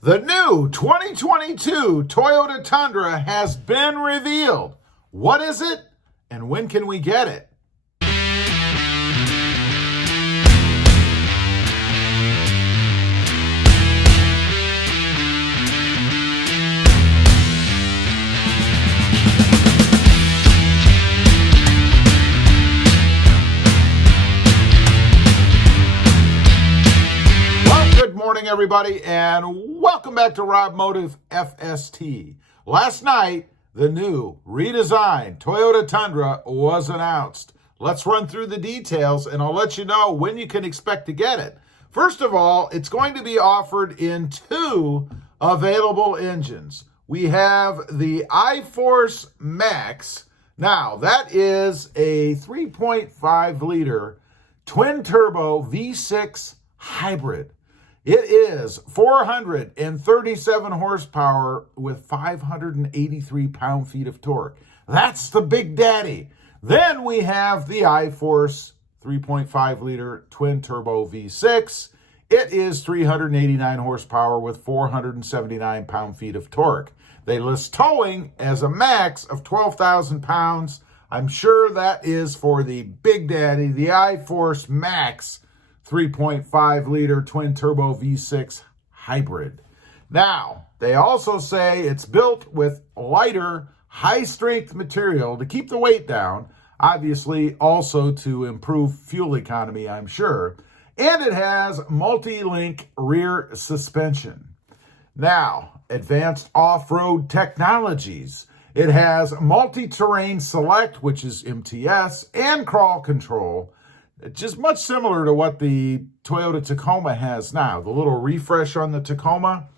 The new 2022 Toyota Tundra has been revealed. What is it, and when can we get it? Good morning, everybody, and welcome back to Rob Motive FST. Last night, the new redesigned Toyota Tundra was announced. Let's run through the details, and I'll let you know when you can expect to get it. First of all, it's going to be offered in two available engines. We have the iForce Max. Now, that is a 3.5-liter twin-turbo V6 hybrid. It is 437 horsepower with 583 pound-feet of torque. That's the big daddy. Then we have the iForce 3.5-liter twin-turbo V6. It is 389 horsepower with 479 pound-feet of torque. They list towing as a max of 12,000 pounds. I'm sure that is for the big daddy, the iForce Max 3.5-liter twin-turbo V6 hybrid. Now, they also say it's built with lighter, high-strength material to keep the weight down, obviously also to improve fuel economy, I'm sure, and it has multi-link rear suspension. Now, advanced off-road technologies. It has multi-terrain select, which is MTS, and crawl control. Just much similar to what the Toyota Tacoma has now, the little refresh on the Tacoma.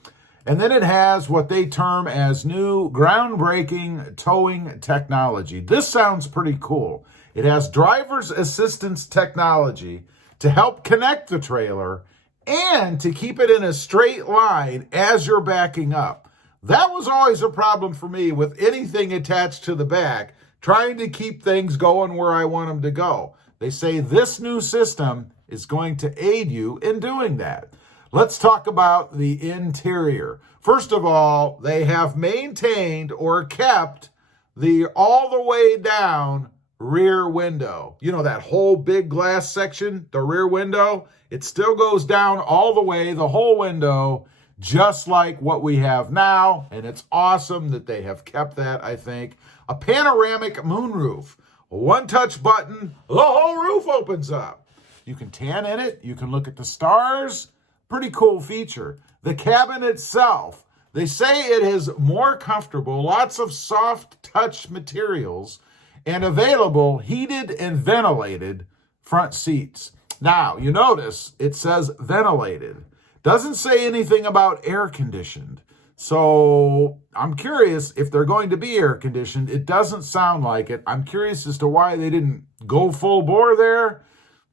And then it has what they term as new groundbreaking towing technology. This sounds pretty cool. It has driver's assistance technology to help connect the trailer and to keep it in a straight line as you're backing up. That was always a problem for me with anything attached to the back, trying to keep things going where I want them to go. They say this new system is going to aid you in doing that. Let's talk about the interior. First of all, they have maintained or kept the all the way down rear window. You know, that whole big glass section, the rear window, it still goes down all the way, the whole window, just like what we have now. And it's awesome that they have kept that, I think. A panoramic moonroof. A one-touch button, the whole roof opens up. You can tan in it. You can look at the stars. Pretty cool feature. The cabin itself, they say it is more comfortable, lots of soft touch materials, and available heated and ventilated front seats. Now, you notice it says ventilated. Doesn't say anything about air conditioned. So I'm curious if they're going to be air conditioned. It doesn't sound like it. I'm curious as to why they didn't go full bore there,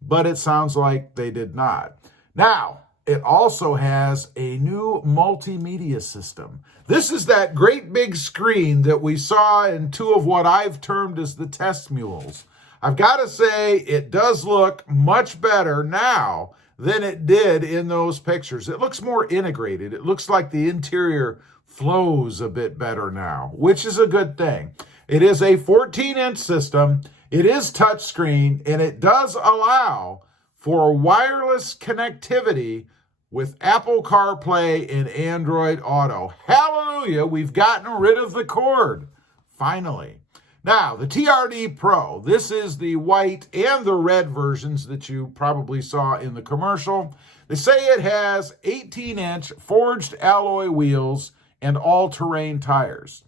but it sounds like they did not. Now, it also has a new multimedia system. This is that great big screen that we saw in two of what I've termed as the test mules. I've got to say, it does look much better now than it did in those pictures. It looks more integrated. It looks like the interior flows a bit better now, which is a good thing. It is a 14-inch system. It is touchscreen, and it does allow for wireless connectivity with Apple CarPlay and Android Auto. Hallelujah, we've gotten rid of the cord, finally. Now, the TRD Pro, this is the white and the red versions that you probably saw in the commercial. They say it has 18-inch forged alloy wheels and all-terrain tires.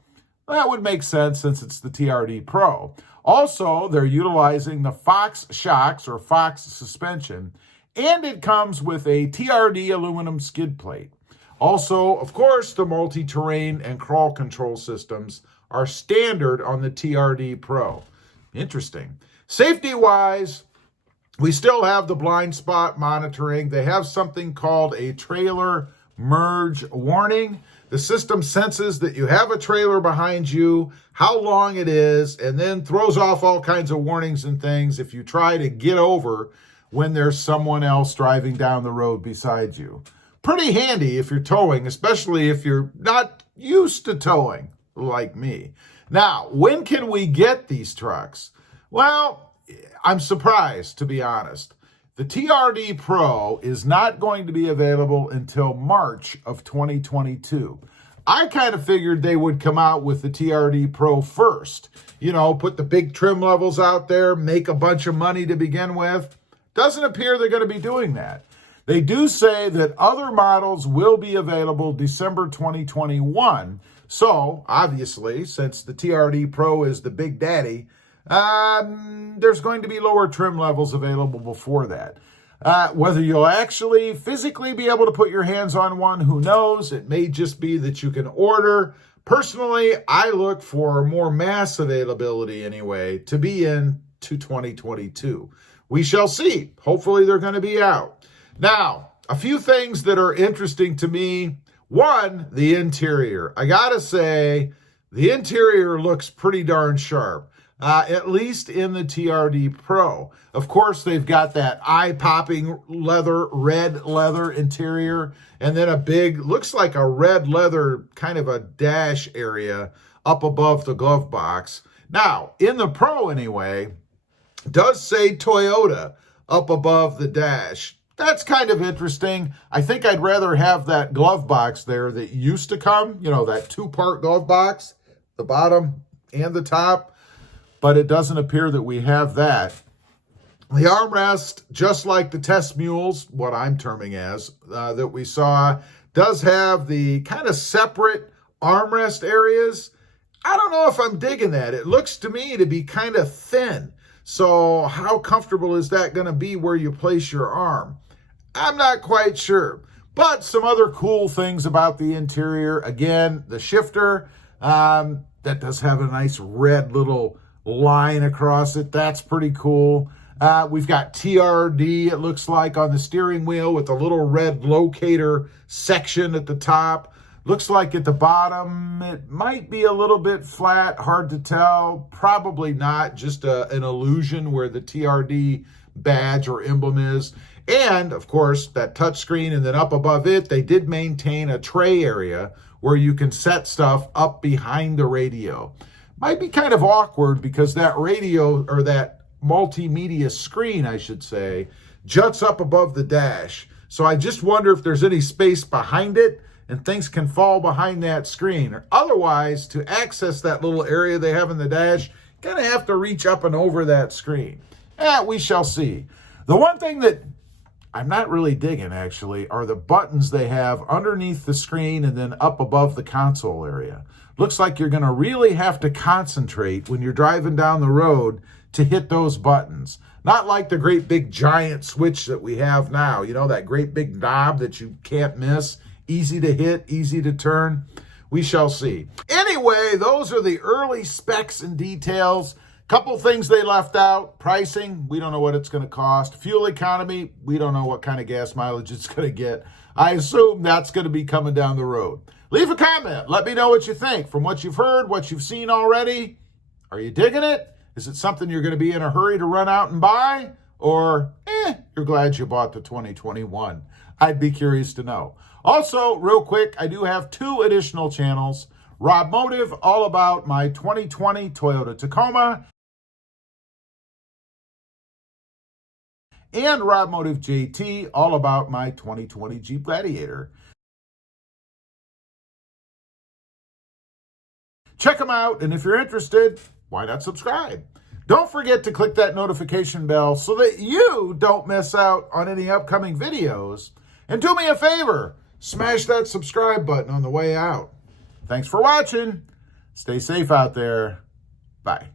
That would make sense since it's the TRD Pro. Also, they're utilizing the Fox shocks or Fox suspension, and it comes with a TRD aluminum skid plate. Also, of course, the multi-terrain and crawl control systems are standard on the TRD Pro. Interesting. Safety-wise, we still have the blind spot monitoring. They have something called a trailer merge warning. The system senses that you have a trailer behind you, how long it is, and then throws off all kinds of warnings and things if you try to get over when there's someone else driving down the road beside you. Pretty handy if you're towing, especially if you're not used to towing like me. Now, when can we get these trucks? Well, I'm surprised, to be honest. The TRD Pro is not going to be available until March of 2022. I kind of figured they would come out with the TRD Pro first. You know, put the big trim levels out there, make a bunch of money to begin with. Doesn't appear they're going to be doing that. They do say that other models will be available December 2021. So, obviously, since the TRD Pro is the big daddy, there's going to be lower trim levels available before that. Whether you'll actually physically be able to put your hands on one, who knows? It may just be that you can order. Personally, I look for more mass availability anyway to be in to 2022. We shall see. Hopefully they're going to be out. Now, a few things that are interesting to me. One, the interior. I gotta say, the interior looks pretty darn sharp. At least in the TRD Pro. Of course, they've got that eye-popping leather, red leather interior, and then a big, looks like a red leather kind of a dash area up above the glove box. Now, in the Pro anyway, it does say Toyota up above the dash. That's kind of interesting. I think I'd rather have that glove box there that used to come, you know, that two-part glove box, the bottom and the top. But it doesn't appear that we have that. The armrest, just like the test mules, what I'm terming as, that we saw, does have the kind of separate armrest areas. I don't know if I'm digging that. It looks to me to be kind of thin. So how comfortable is that going to be where you place your arm? I'm not quite sure. But some other cool things about the interior. Again, the shifter, that does have a nice red little line across it. That's pretty cool. We've got TRD, it looks like, on the steering wheel with a little red locator section at the top. Looks like at the bottom, it might be a little bit flat, hard to tell. Probably not, just an illusion where the TRD badge or emblem is. And, of course, that touchscreen, and then up above it, they did maintain a tray area where you can set stuff up behind the radio. Might be kind of awkward because that radio, or that multimedia screen, I should say, juts up above the dash. So I just wonder if there's any space behind it and things can fall behind that screen. Or otherwise, to access that little area they have in the dash, kind of have to reach up and over that screen. We shall see. The one thing that I'm not really digging, actually, are the buttons they have underneath the screen and then up above the console area. Looks like you're going to really have to concentrate when you're driving down the road to hit those buttons. Not like the great big giant switch that we have now. You know, that great big knob that you can't miss. Easy to hit, easy to turn. We shall see. Anyway, those are the early specs and details. Couple things they left out. Pricing, we don't know what it's going to cost. Fuel economy, we don't know what kind of gas mileage it's going to get. I assume that's going to be coming down the road. Leave a comment. Let me know what you think. From what you've heard, what you've seen already, are you digging it? Is it something you're going to be in a hurry to run out and buy? Or, you're glad you bought the 2021? I'd be curious to know. Also, real quick, I do have 2 additional channels. Rob Motive, all about my 2020 Toyota Tacoma. And Rob Motive JT, all about my 2020 Jeep Gladiator. Check them out, and if you're interested, why not subscribe? Don't forget to click that notification bell so that you don't miss out on any upcoming videos. And do me a favor, smash that subscribe button on the way out. Thanks for watching. Stay safe out there. Bye.